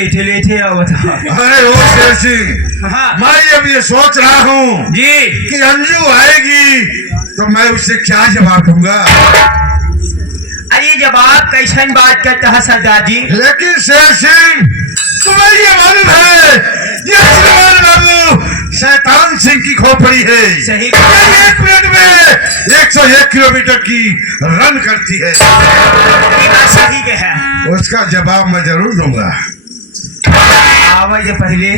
लेटे लेटे आओ था। अरे वो शेर सिंह, हाँ मैं अब ये सोच रहा हूँ जी कि अंजू आएगी तो मैं उससे क्या जवाब दूंगा। अरे जवाब कैसन बात करता है सरदार जी। लेकिन शेर सिंह तुम्हें ये मालूम है ये श्रीमान बाबू शैतान सिंह की खोपड़ी है। सही ये 1 मिनट में 101 किलोमीटर की रन करती है। बात सही के है। उसका जवाब मैं जरूर दूंगा। आवाज पहले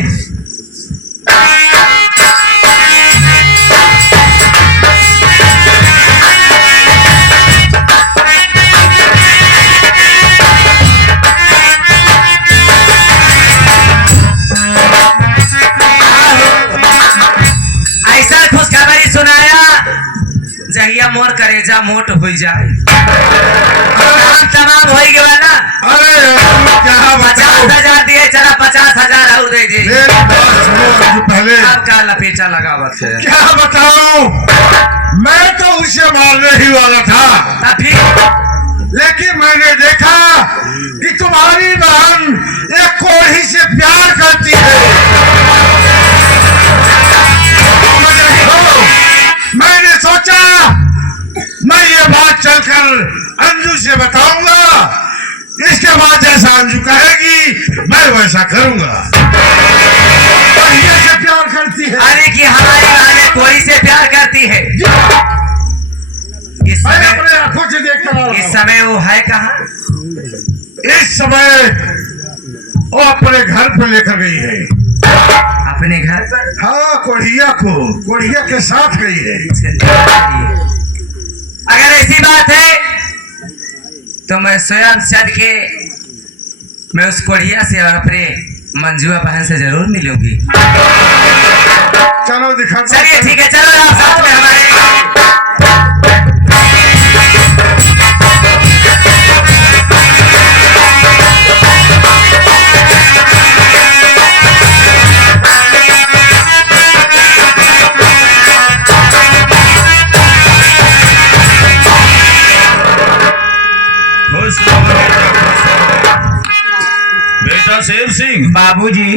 ऐसा खुशखबरी सुनाया जहिया मोर करेजा मोट हो जाए। काम तमाम हो गया ना। अरे क्या बताऊं? 50,000 दिए, चला 50,000 और दे दे। मेरी बात सुनो अंजू पहले। अब का लपेटा लगावत है। क्या बताऊं? मैं तो उसे मारने ही वाला था, लेकिन मैंने देखा कि तुम्हारी बहन एक कोढ़ी से प्यार करती है। मैंने सोचा मैं ये बात चलकर अंजू से बताऊंगा। इसके बाद जैसा अंजू कहेगी मैं वैसा करूंगा। कोढ़ी से प्यार करती है। अरे कि हमारी बहन कोई से प्यार करती है। मैं अपने आंखों से देखता रहा। इस समय वो है कहाँ? इस समय वो अपने घर पर लेकर गई है। अपने घर पर? हाँ, कोढ़िया के साथ गई है। अगर ऐसी बात है तो मैं स्वयं चल के मैं उस कोढ़िया से और अपने मंजुआ बहन से जरूर मिलूंगी। चलो दिखा। चलिए ठीक है, चलो आप साथ में हमारे। बेटा शेर सिंह, बाबूजी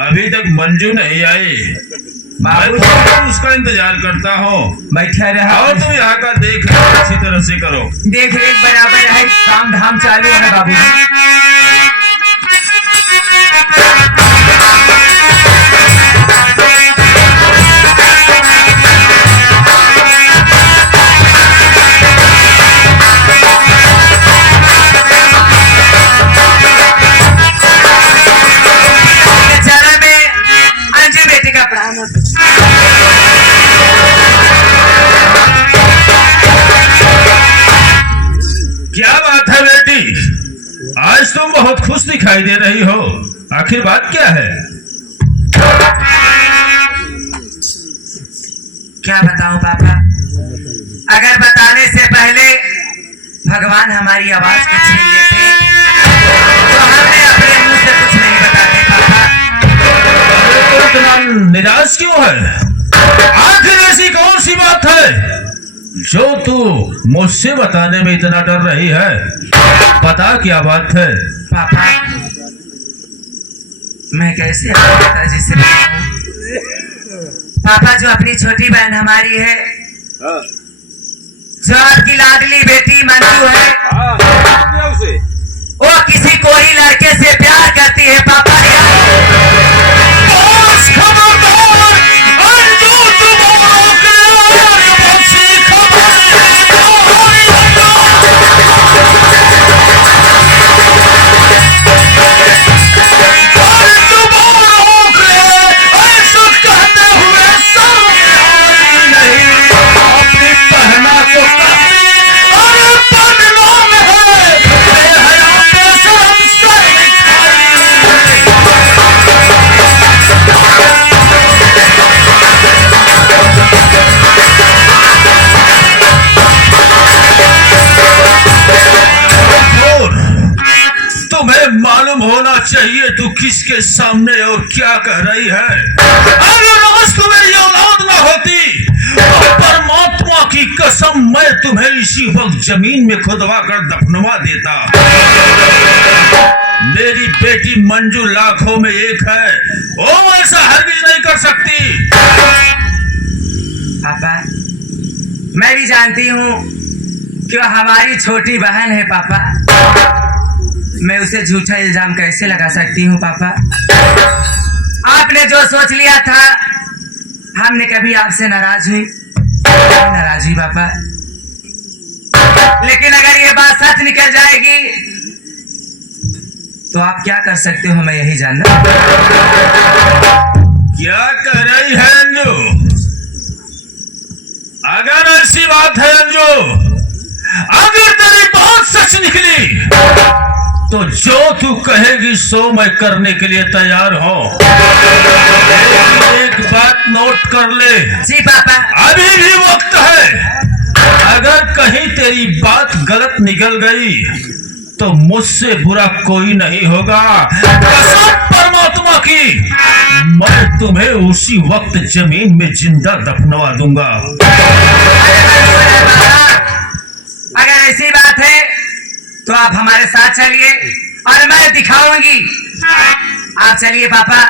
अभी तक मंजू नहीं आई। मैं तो उसका इंतजार करता हूँ। बैठा रहा और तुम यहाँ का देख रेख अच्छी तरह से करो। देख रेख बराबर है, काम धाम चालू है बाबूजी। क्या बात है बेटी, आज तुम बहुत खुश दिखाई दे रही हो। आखिर बात क्या है? क्या बताऊं पापा? अगर बताने से पहले भगवान हमारी आवाज को छीन लेते तो हमने अपने मुंह से कुछ नहीं बताते पापा। तो इतना निराश क्यों है? आखिर ऐसी कौन सी बात है जो तू मुझसे बताने में इतना डर रही है? बता क्या बात है? पापा मैं कैसे अपने पिताजी से बताऊं? पापा जो अपनी छोटी बहन हमारी है, जो आपकी लाडली बेटी मंजू है, वो किसी कोई लड़के से प्यार करती है पापा। चाहिए तू किसके सामने और क्या कह रही है? अगर आज तुम्हें ये औलाद ना होती तो परमात्मा की कसम कसम मैं तुम्हें इसी वक्त जमीन में खुदवा कर दफनवा देता। मेरी बेटी मंजू लाखों में एक है, वो ऐसा हरगिज नहीं कर सकती। पापा मैं भी जानती हूँ कि वो हमारी छोटी बहन है पापा। मैं उसे झूठा इल्जाम कैसे लगा सकती हूँ पापा? आपने जो सोच लिया था, हमने कभी आपसे नाराज हुई पापा। लेकिन अगर ये बात सच निकल जाएगी तो आप क्या कर सकते हो, मैं यही जानना। क्या कर रही है अंजू? अगर ऐसी बात है अंजू, अगर तेरी बात सच निकली तो जो तू कहेगी सो मैं करने के लिए तैयार हूं। एक बात नोट कर ले। जी पापा। अभी भी वक्त है। अगर कहीं तेरी बात गलत निकल गई तो मुझसे बुरा कोई नहीं होगा। कसम परमात्मा की, मैं तुम्हें उसी वक्त जमीन में जिंदा दफनवा दूंगा। अगर ऐसी बात है तो आप हमारे साथ चलिए और मैं दिखाऊंगी। आप चलिए पापा,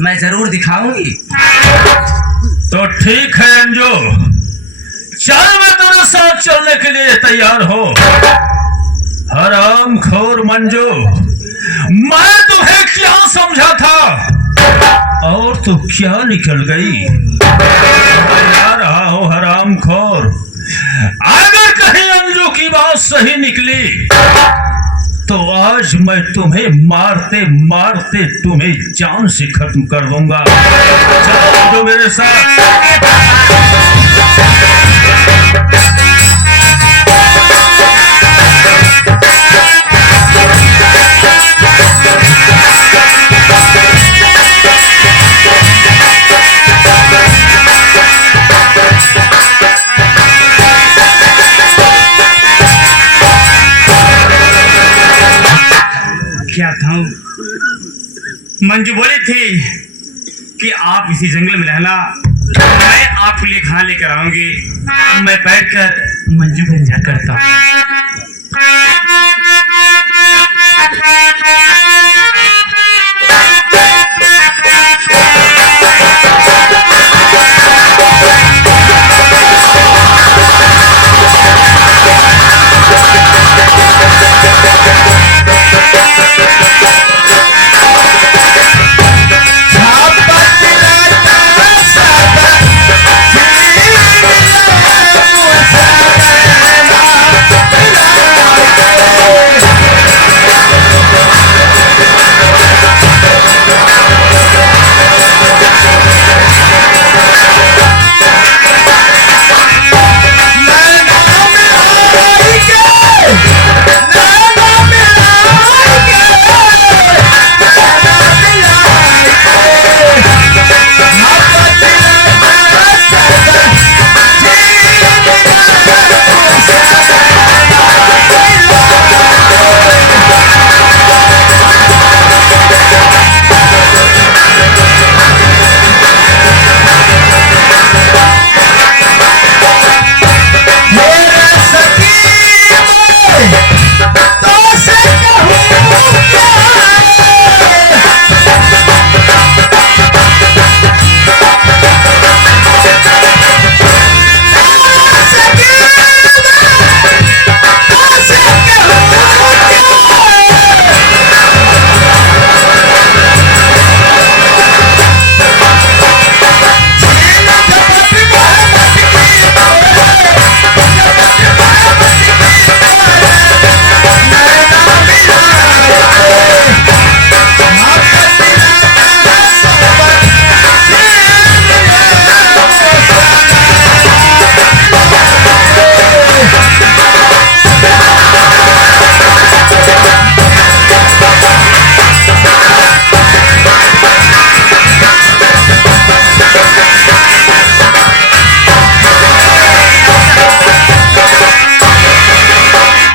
मैं जरूर दिखाऊंगी। तो ठीक है अंजू, चल मैं तेरे साथ चलने के लिए तैयार हो। हराम खोर मंजू, मैं तुम्हें क्या समझा था और तू क्या निकल गई? जा रहा हो हराम खोर। अगर कहीं अंजू की बात सही निकली तो आज मैं तुम्हें मारते मारते तुम्हें जान से खत्म कर दूंगा। चलो अंजू मेरे साथ। क्या था? मंजू बोली थी कि आप इसी जंगल में रहना, मैं आपके लिए खाना लेकर आऊंगी। मैं बैठकर मंजू को इंतजार करता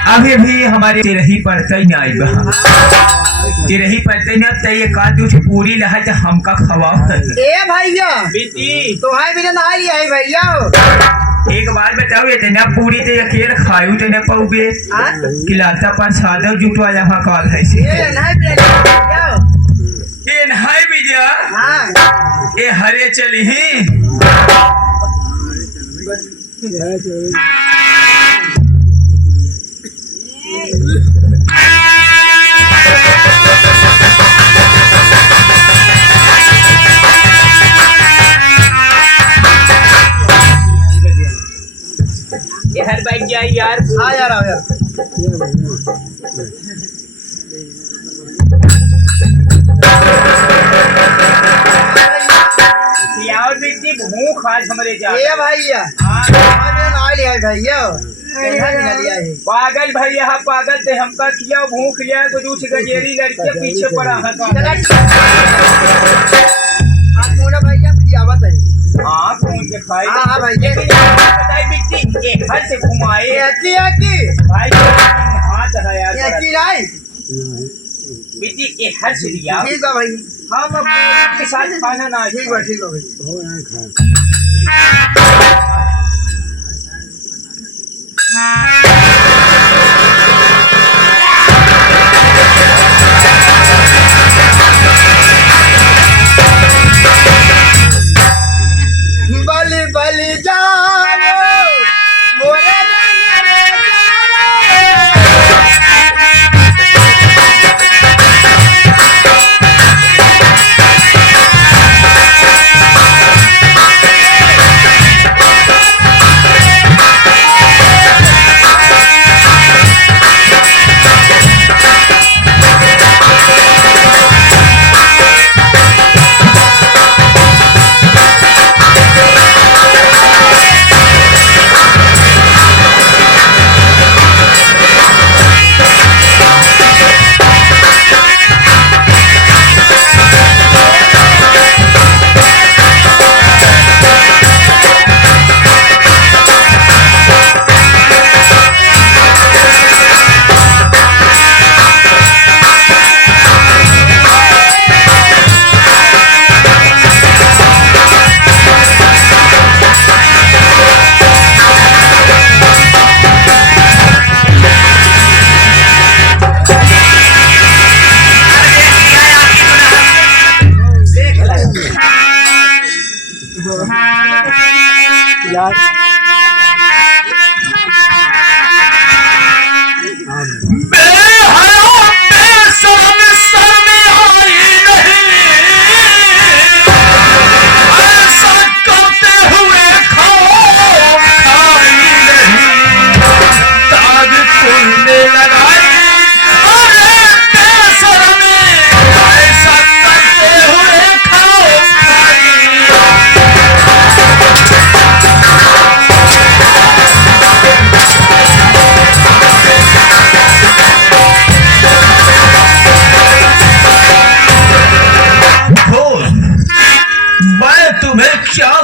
अभी भी हमारे तिरही पड़ते ही आई बा, तिरही पड़ते न तय का तुझ पूरी लहत हमका खवा। ए भैया तो है बिना नहा लिया है भैया। एक बार बताओ इतना पूरी तो अकेले खायू तो नहीं पाओगे कि लालता प्रसाद जुटवा यहाँ कॉल है से ये नहाय विजय ये हरे चली ही हर बाइक जाए यार। हाँ यार आओ यार। यार बेटी भूख आज हमारे जा ये भैया हाँ आ लिया भैया पागल भैया हाँ पागल थे हमका किया भूख लिया कुछ गजेरी लड़के पीछे पड़ा है भैया खियावत है हाँ घूम के खाई हाँ भैया बताई बिट्टी एक हर से घुमाए भाई हाथ है यार बिट्टी एक हर से लिया ठीक है भाई हम के साथ खाना ना ठीक है भाई बलि बलि जाओ मोरे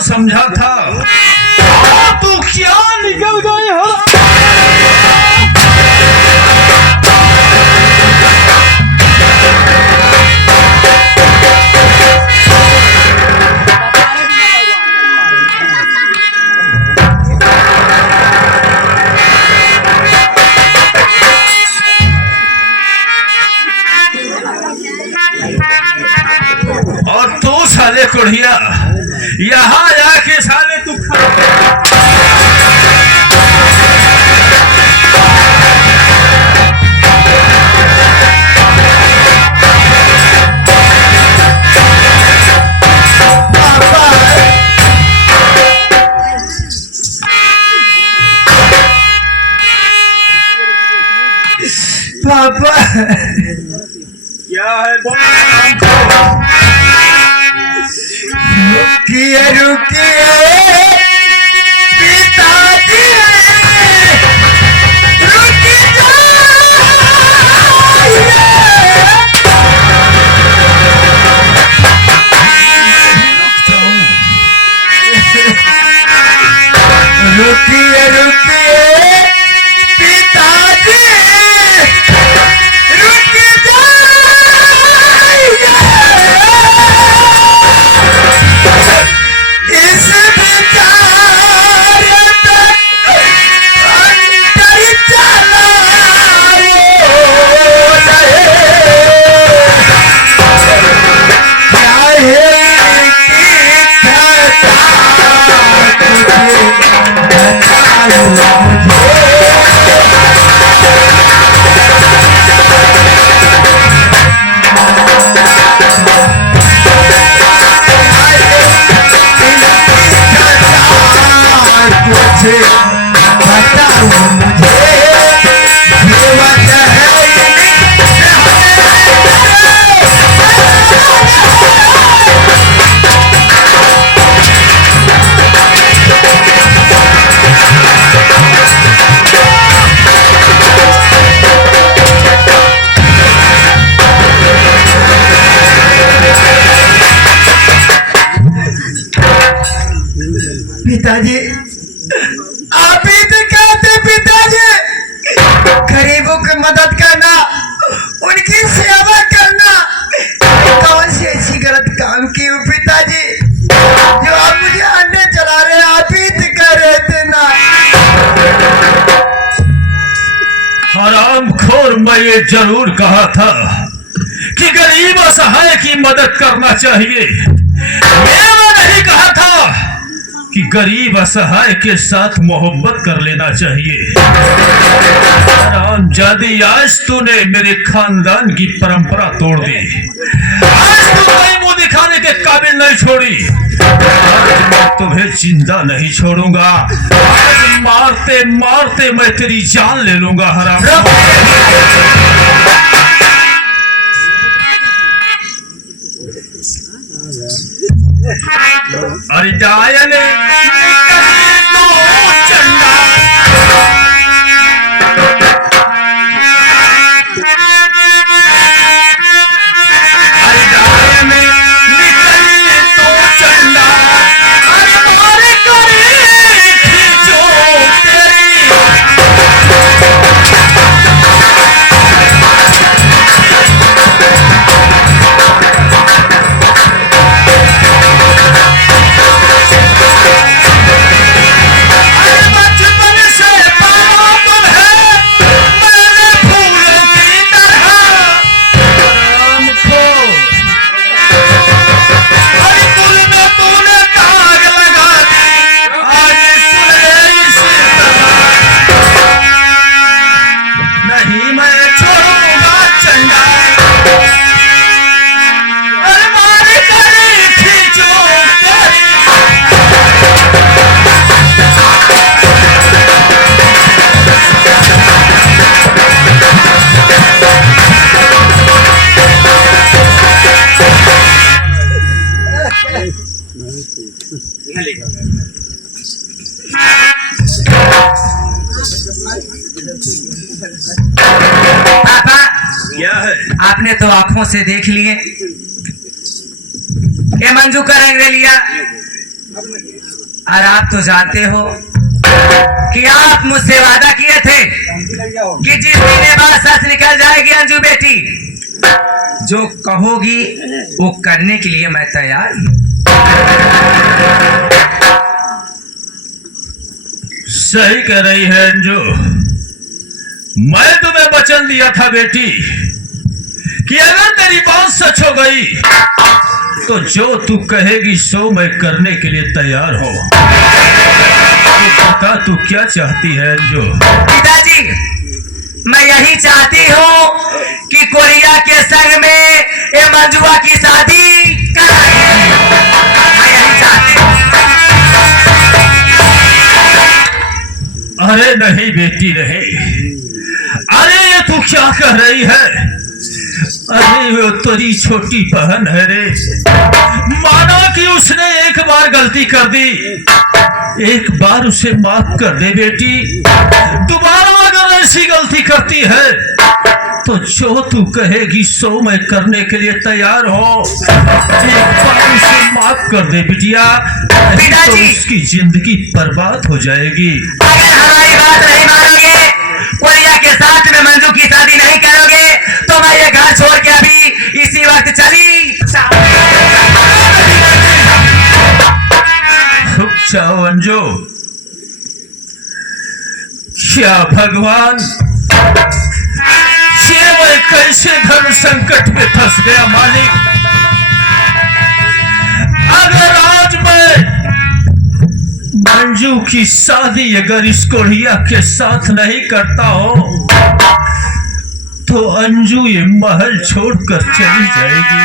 समझा था तू क्या निकल गए हो और तू साले कुढ़िया यहाँ जाके साले तू पापा क्या है रुकिए रुकिए पिताजी रुकिए रुकिए रुकिए पिताजी पिताजी, आप ही तो कहते पिताजी, गरीबों की मदद करना, उनकी सेवा करना, कौन सी ऐसी गलत काम की हूँ पिताजी जो आप मुझे अंडे चला रहे हैं? आप ही तो कह रहे थे ना। हरामखोर, मैं ये जरूर कहा था कि गरीब असहाय की मदद करना चाहिए। मैं नहीं कहा था कि गरीब असहाय के साथ मोहब्बत कर लेना चाहिए। हरामजादी, आज तूने मेरे खानदान की परंपरा तोड़ दी। आज तू कोई मुंह दिखाने के काबिल नहीं छोड़ी। आज मैं तुम्हें जिंदा नहीं छोड़ूंगा। आज मारते मारते मैं तेरी जान ले लूंगा। हराम, अरे डायल चंदा, पापा, क्या है? आपने तो आंखों से देख लिए, ये मंजू का रंग ले लिया। और आप तो जानते हो कि आप मुझसे वादा किए थे कि जिस महीने बाद सच निकल जाएगी अंजू बेटी, जो कहोगी वो करने के लिए मैं तैयार हूं। सही कह रही है अंजू। मैं तुम्हें वचन दिया था बेटी कि अगर तेरी बात सच हो गई तो जो तू कहेगी सो मैं करने के लिए तैयार हूं। तो पता तू क्या चाहती है अंजू? पिताजी, मैं यही चाहती हूँ कि कोरिया के संग में ये मंजुआ की शादी कराई। मैं यही चाहती हूँ। अरे नहीं बेटी, नहीं। अरे ये तू क्या कह रही है? अरे वो तेरी छोटी बहन है रे। माना कि उसने एक बार गलती कर दी, एक बार उसे माफ कर दे बेटी। दोबारा अगर ऐसी गलती करती है तो जो तू कहेगी सो मैं करने के लिए तैयार हो। एक बार उसे माफ कर दे बिटिया, तो उसकी जिंदगी बर्बाद हो जाएगी। अगर हमारी बात नहीं मानोगे, कोरिया के साथ में मंजू की शादी नहीं करोगे, तो मैं ये घर छोड़ के अभी इसी वक्त चली जाओ अंजू। क्या भगवान, ये मैं कैसे धर्म संकट में फंस गया मालिक। अगर आज मैं अंजू की शादी अगर इस कोढ़िया के साथ नहीं करता हो तो अंजू ये महल छोड़कर चली जाएगी।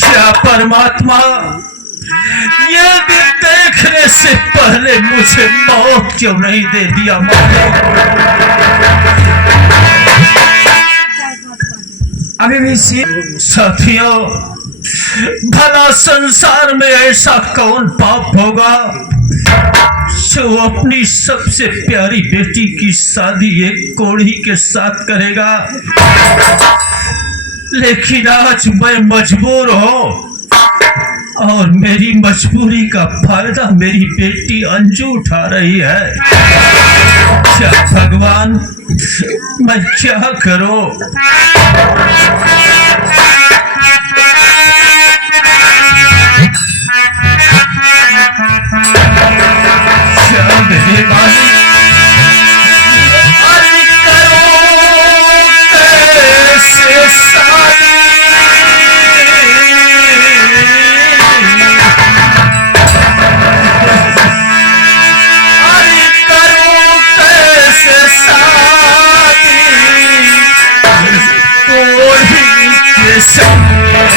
क्या परमात्मा ये दिन देखने से पहले मुझे मौत क्यों नहीं दे दिया मालिक? अभी भी साथियों, भला संसार में ऐसा कौन पाप होगा जो अपनी सबसे प्यारी बेटी की शादी एक कोढ़ी के साथ करेगा? लेकिन आज मैं मजबूर हूं और मेरी मजबूरी का फायदा मेरी बेटी अंजू उठा रही है। क्या भगवान, मैं क्या करूं? क्या मेरे मालिक, अरे करो कैसे शादी? अरे करो कैसे शादी कोढ़ी के संग में?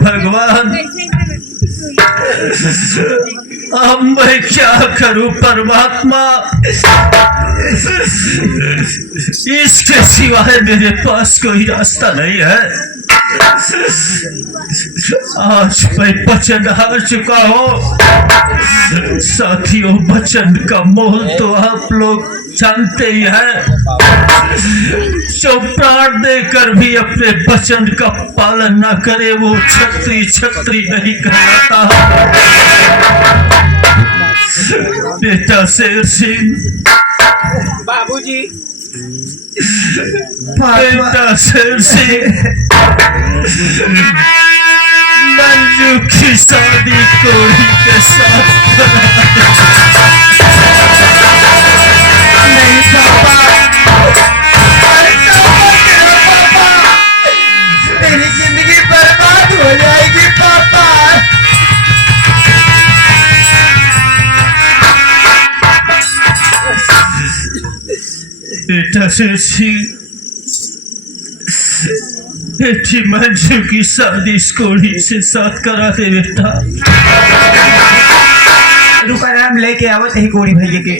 भगवान, अब मैं क्या करूं परमात्मा? इसके सिवाय मेरे पास कोई रास्ता नहीं है। आज मैं वचन हार चुका हूं। साथियों, वचन का मोल तो आप लोग जानते ही हैं। जो प्राण देकर भी अपने वचन का पालन न करे वो छत्री छत्री नहीं कहलाता। बेटा शेर सिंह, बाबूजी, बेटा शेर सिंह, मंजू की शादी कोढ़ी के साथ नहीं पापा, अरे पापा, मेरी जिंदगी बर्बाद हो जाएगी पापा। बेटा शेर सिंह, बेटी मंजू की शादी इस कोढ़ी से साथ करा दे बेटा। रुका राम, लेके आवत ही कोढ़ी भैया के।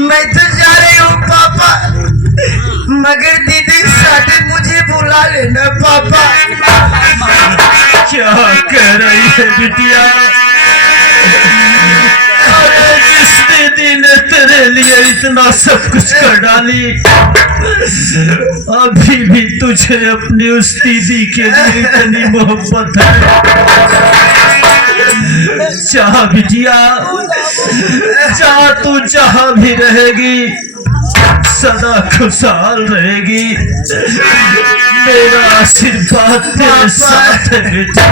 मैं तो जा रही हूँ पापा, मगर दीदी साथे मुझे बुला लेना पापा। क्या कह रही है बिटिया? अरे जिस दीदी ने तेरे लिए इतना सब कुछ कर डाली, अभी भी तुझे अपनी उस दीदी के लिए इतनी मोहब्बत है। चाह बिटिया, चाह तू जहां भी रहेगी सदा खुशहाल रहेगी। मेरा आशीर्वाद तेरे साथ है बेटा।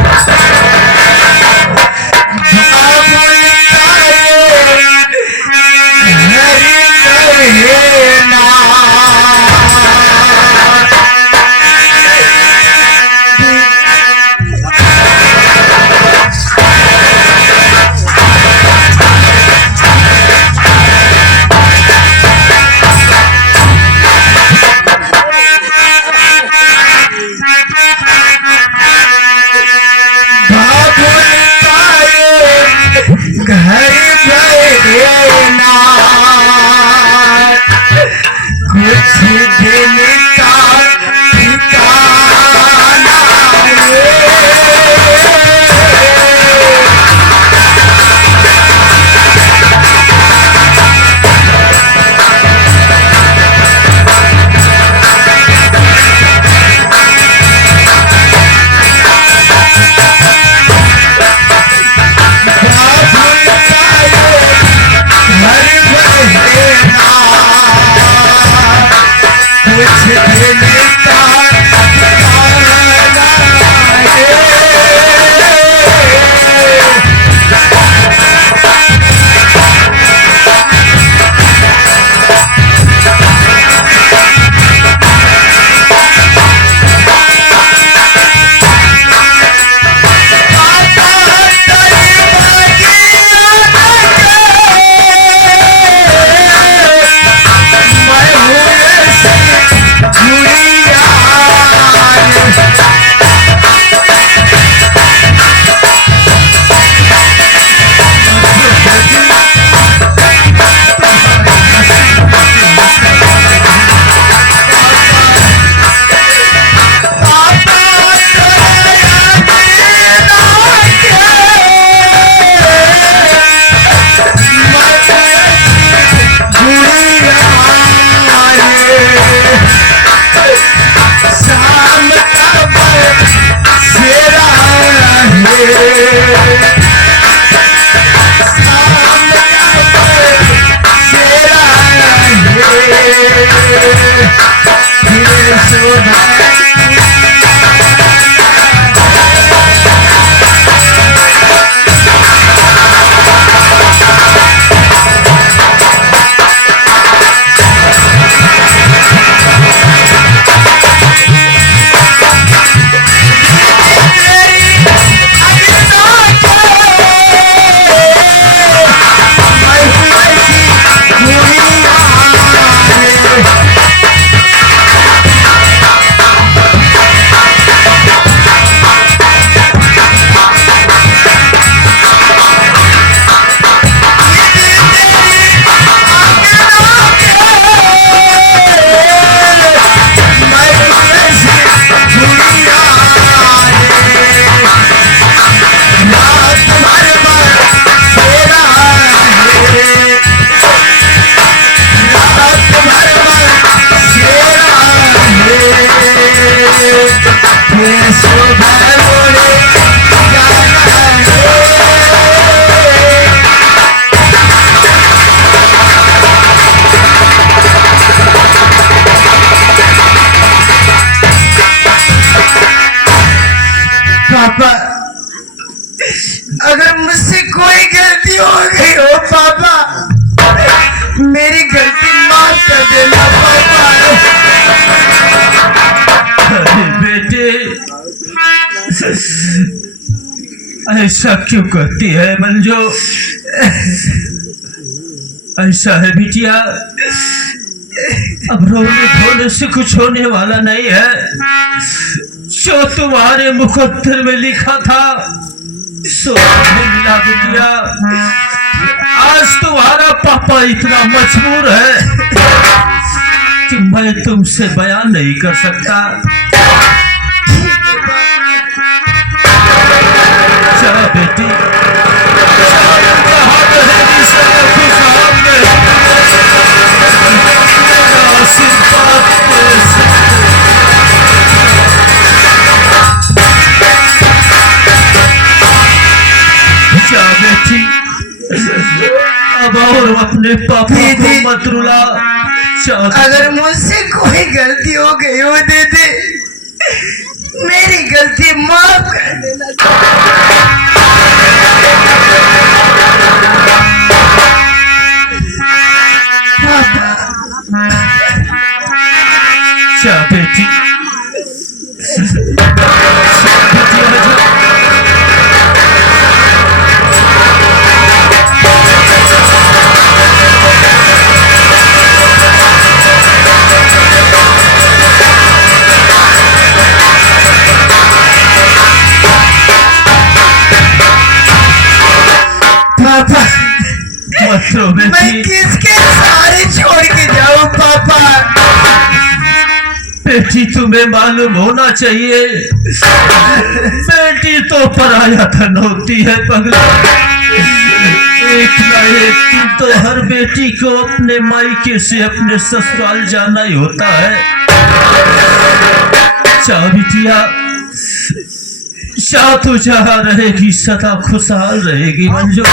अगर मुझसे कोई गलती हो गई हो पापा, मेरी गलती माफ कर देना पापा। अरे बेटे, ऐसा क्यों करती है मंजू? ऐसा है बिटिया, अब रोने धोने से कुछ होने वाला नहीं है। जो तुम्हारे मुकद्दर में लिखा था सो मिला बिटिया। आज तुम्हारा पापा इतना मजबूर है कि मैं तुमसे बयान नहीं कर सकता। चलो बेटी, अब और अपने पापा को मत रुला। अगर मुझसे कोई गलती हो गई हो दीदी, मेरी गलती माफ कर देना। पापा, क्या बेटी? मैं किसके सहारे छोड़ के जाऊं पापा? बेटी, तुम्हें मालूम होना चाहिए, बेटी तो पराया धन होती है पगला। एक ना एक दिन तो हर बेटी को अपने मायके से अपने ससुराल जाना ही होता है। चाह बिटिया, शाह तो जहाँ रहेगी सदा खुशहाल रहेगी मंजू।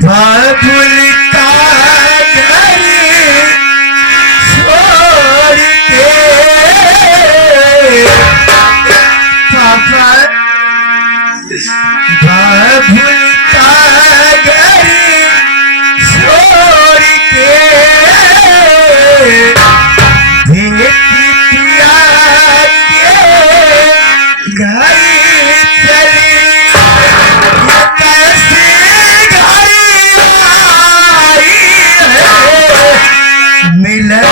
बाबुल का घर छोड़ के पापा, बाबुल का घर छोड़ के बेटिया के घर चली। कैसी मिलन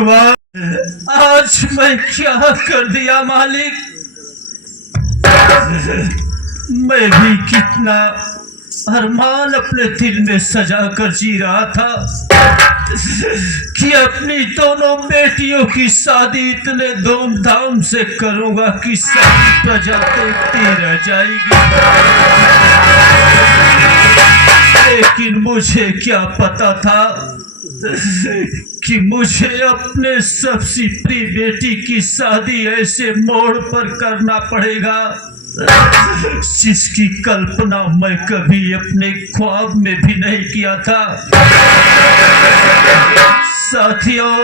भगवान, आज मैं क्या कर दिया मालिक। मैं भी कितना अरमान अपने दिल में सजा कर जी रहा था कि अपनी दोनों बेटियों की शादी इतने धूमधाम से करूंगा कि सारी प्रजा देखती रह जाएगी। लेकिन मुझे क्या पता था कि मुझे अपने सबसे प्रिय बेटी की शादी ऐसे मोड़ पर करना पड़ेगा जिसकी कल्पना मैं कभी अपने ख्वाब में भी नहीं किया था। साथियों,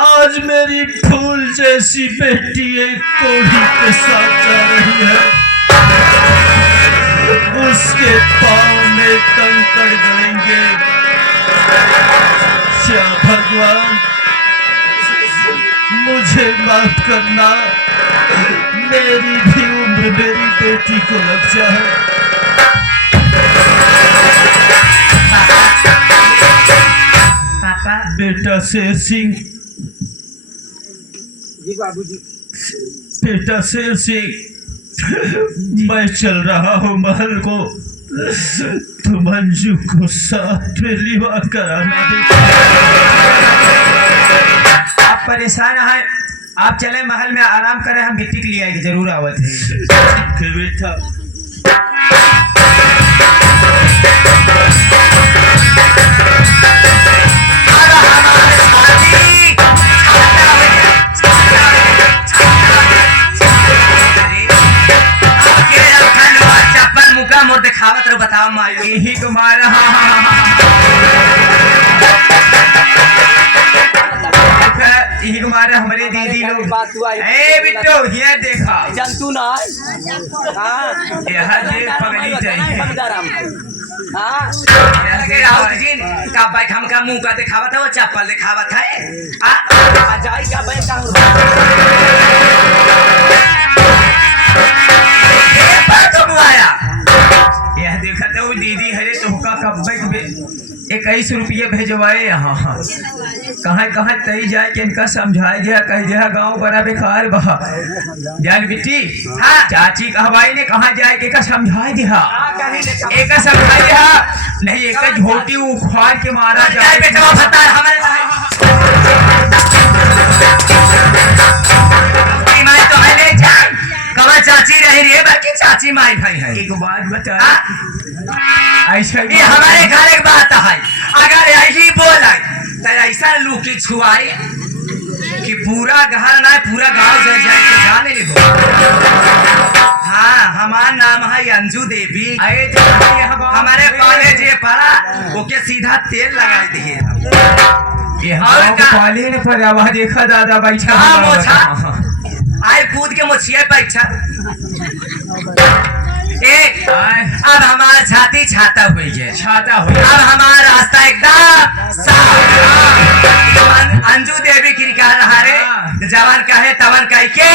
आज मेरी फूल जैसी बेटी एक कोढ़ी के साथ जा रही है। उसके पाँव में कंकड़ गड़ेंगे। क्या भगवान मुझे माफ करना, मेरी भी उम्र मेरी बेटी को लग जाए। पापा बेटा शेर सिंह, जी बाबूजी। बेटा शेर सिंह, मैं चल रहा हूँ महल को, तो मंजू को साथ में लिवा कराना बेटा। आप परेशान हैं, आप चले महल में आराम करें, हम बिट्टी के लिए आएंगे, जरूर आवत है। ठीक है बेटा। चप्पल मुका मोर दिखावत रहो, बताओ माई यही तुम्हारा यही तुम्हारे हमारे दीदी लोग। ए बिट्टो ये देखा जंतु ना यह जे पगली चाहिए। राउत जी का बैठ हमका मुंह का दिखावत है, वो चप्पल दिखावत है। जाई का बैठ यह देखा था वो दीदी हरे तुमका कब 21 रुपये भेजवाए यहाँ। कहाँ कहाँ तई जाए कि इनका समझाए गया, कह दिया गाँव बड़ा बेकार बहा जान बेटी। हाँ चाची कहवाई ने कहाँ जाए के का समझाए दिया, एक समझाए दिया नहीं, एक झोटी उखाड़ के मारा जाए। बेटा बता हमारे माई तो है ले जान कहाँ चाची रही रे, बाकी चाची माई भाई है। एक बात बता, ऐसा ये हमारे घर एक बात है, अगर यही बोला तो ऐसा लूकी छुआए कि पूरा घर ना पूरा गांव जल जाए के जाने ले। हाँ हमारा नाम है अंजू देवी। हमारे कॉलेज ये पढ़ा ओके सीधा तेल लगा दिए। पाले ने पर आवाज देखा दादा बैठा आए कूद के मुछिए पैसा अब हमारा छाती छाता हुई है, छाता हुई। अब हमारा रास्ता एकदम साफ। अंजू देवी की निकाल रहा रे, जवान कहे तवन कह के